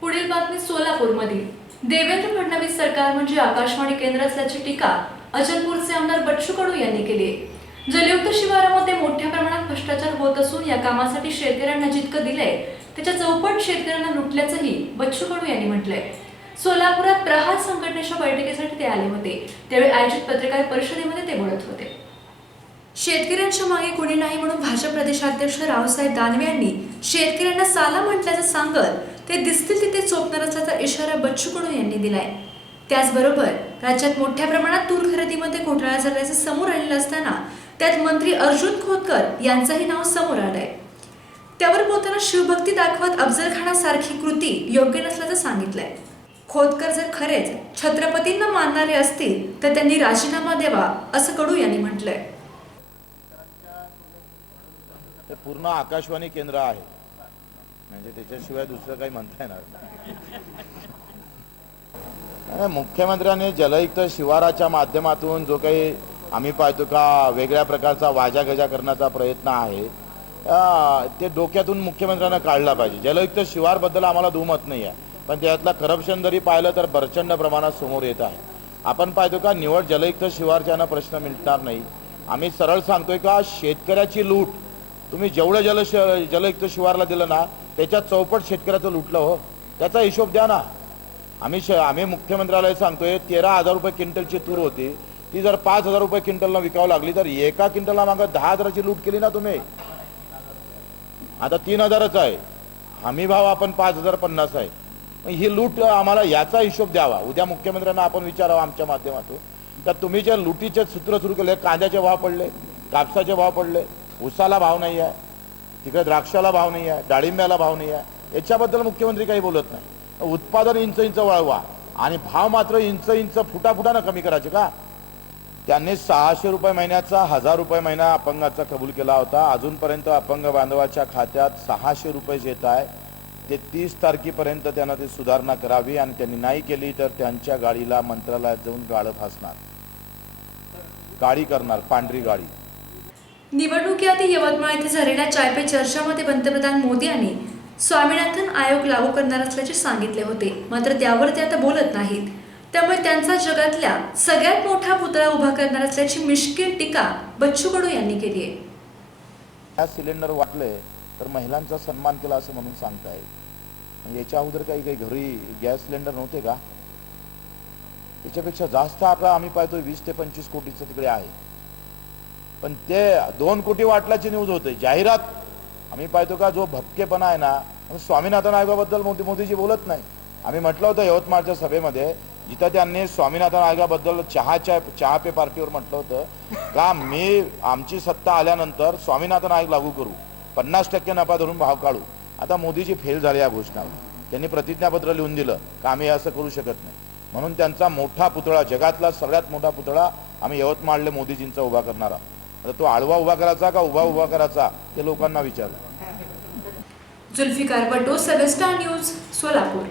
पुढील बातमी सोलापूरमधील. देवेंद्र फडणवीस सरकार म्हणजे आकाशवाणी केंद्र असल्याची टीका अचलपूरचे आमदार बच्चू कडू यांनी केली आहे. जलयुक्त शिवारामध्ये मोठ्या प्रमाणात भ्रष्टाचार होत असून या कामासाठी शेतकऱ्यांना जितकं दिलंय त्याच्या चौपट शेतकऱ्यांना लुटल्याचंही बच्चू कडू यांनी म्हटलंय. सोलापुरात प्रहार संघटनेच्या बैठकीसाठी ते आले होते. त्यावेळी आयोजित पत्रकार परिषदेमध्ये ते बोलत होते. शेतकऱ्यांच्या मागे कोणी नाही म्हणून भाजप प्रदेशाध्यक्ष रावसाहेब दानवे यांनी शेतकऱ्यांना साला म्हटल्याचं सांगत ते दिसतील तिथे चोपणार असल्याचा इशारा बच्चू कडू यांनी दिलाय. त्याचबरोबर राज्यात मोठ्या प्रमाणात तूर खरेदीमध्ये घोटाळा झाल्याचं समोर आलेलं असताना त्यात मंत्री अर्जुन खोतकर यांचंही नाव समोर आलंय. त्यावर बोलताना शिवभक्ती दाखवत अफजल खानासारखी कृती योग्य नसल्याचं सांगितलंय. खोतकर जर खरेच छत्रपतींना मानणारे असतील तर त्यांनी राजीनामा द्यावा असं कडू यांनी म्हटलंय. ते पूर्ण आकाशवाणी केंद्र आहे. म्हणजे त्याच्याशिवाय दुसरं काही म्हणता येणार नाही. आणि मुख्यमंत्र्यांनी जलयुक्त शिवाराच्या माध्यमातून जो काही आम्ही पाहतो का वेगळ्या प्रकारचा वाजागजा करण्याचा प्रयत्न आहे ते डोक्यातून मुख्यमंत्र्यांना काढला पाहिजे. जलयुक्त शिवारबद्दल आम्हाला दुमत नाही आहे. पण त्यातला करप्शन जरी पाहिलं तर प्रचंड प्रमाणात समोर येत आहे. आपण पाहतो का निवड जलयुक्त शिवारच्यानं प्रश्न मिटणार नाही आम्ही सरळ सांगतोय का शेतकऱ्याची लूट तुम्ही जेवढं जल जलयुक्त शिवारला दिलं ना त्याच्यात चौपट शेतकऱ्याचं लुटलं हो. त्याचा हिशोब द्या ना. आम्ही श आम्ही मुख्यमंत्र्याला सांगतोय तेरा हजार रुपये क्विंटलची तूर होती. ती जर पाच हजार रुपये क्विंटलला विकावं लागली तर एका क्विंटलला मागं दहा हजाराची लूट केली ना तुम्ही. आता तीन हजारच आहे. हमी भाव आपण पाच हजार पन्नास आहे. मग ही लूट आम्हाला याचा हिशोब द्यावा. उद्या मुख्यमंत्र्यांना आपण विचारावं आमच्या माध्यमातून. तर तुम्ही जे लुटीचे सूत्र सुरू केले कांद्याचे भाव पडले कापसाचे भाव पडले ऊसाला भाव नाही आहे तिकडे द्राक्षाला भाव नाही आहे डाळिंब्याला भाव नाही आहे याच्याबद्दल मुख्यमंत्री काही बोलत नाही. उत्पादन इंच इंच वळवा आणि भाव मात्र इंच इंच फुटा फुटानं कमी करायचे का? त्यांनी सहाशे रुपये महिन्याचा हजार रुपये महिना अपंगाचा कबूल केला होता. अजूनपर्यंत अपंग बांधवाच्या खात्यात सहाशे रुपये येत आहे. ते तीस तारखेपर्यंत त्यांना ते सुधारणा करावी आणि त्यांनी नाही केली तर त्यांच्या गाडीला मंत्रालयात जाऊन गाळं फासणार गाडी करणार पांढरी गाडी. निवडणुकीआधी यवतमाळ येथे झालेल्या चाय पे चर्चामध्ये पंतप्रधान मोदी यांनी स्वामीनाथन आयोग लागू करणार असल्याचे सांगितले होते. मात्र त्यावर ते आता बोलत नाहीत. त्यामुळे त्यांचा जगातल्या सगळ्यात मोठा पुतळा उभा करणार असल्याची मिश्किल टीका बच्चू कडू यांनी केली आहे गॅस सिलेंडर वाटले तर महिलांचा सन्मान केला असं म्हणून सांगताय. मग याच्या अगोदर काही काही घरी गॅस सिलेंडर नव्हते का? याच्यापेक्षा जास्त आता आम्ही पाहतोय वीस ते पंचवीस कोटीचं तिकडे आहे. पण ते दोन कोटी वाटल्याची न्यूज होते. जाहिरात आम्ही पाहतो का जो भपकेपणा आहे ना स्वामीनाथन आयोगाबद्दल मोदी मोदीजी बोलत नाही. आम्ही म्हटलं होतं यवतमाळच्या सभेमध्ये जिथं त्यांनी स्वामीनाथन आयोगाबद्दल चहाच्या चहा पे पार्टीवर म्हटलं होतं का मी आमची सत्ता आल्यानंतर स्वामीनाथन आयोग लागू करू. पन्नास टक्के नफा धरून भाव काढू. आता मोदीजी फेल झाले या घोषणावर त्यांनी प्रतिज्ञापत्र लिहून दिलं का आम्ही असं करू शकत नाही. म्हणून त्यांचा मोठा पुतळा जगातला सगळ्यात मोठा पुतळा आम्ही यवतमाळले मोदीजींचा उभा करणार आहोत. आता तो आडवा उभा करायचा का उभा उभा करायचा ते लोकांना विचारलं. जुल्फिकार बटो सदस्टा न्यूज सोलापूर.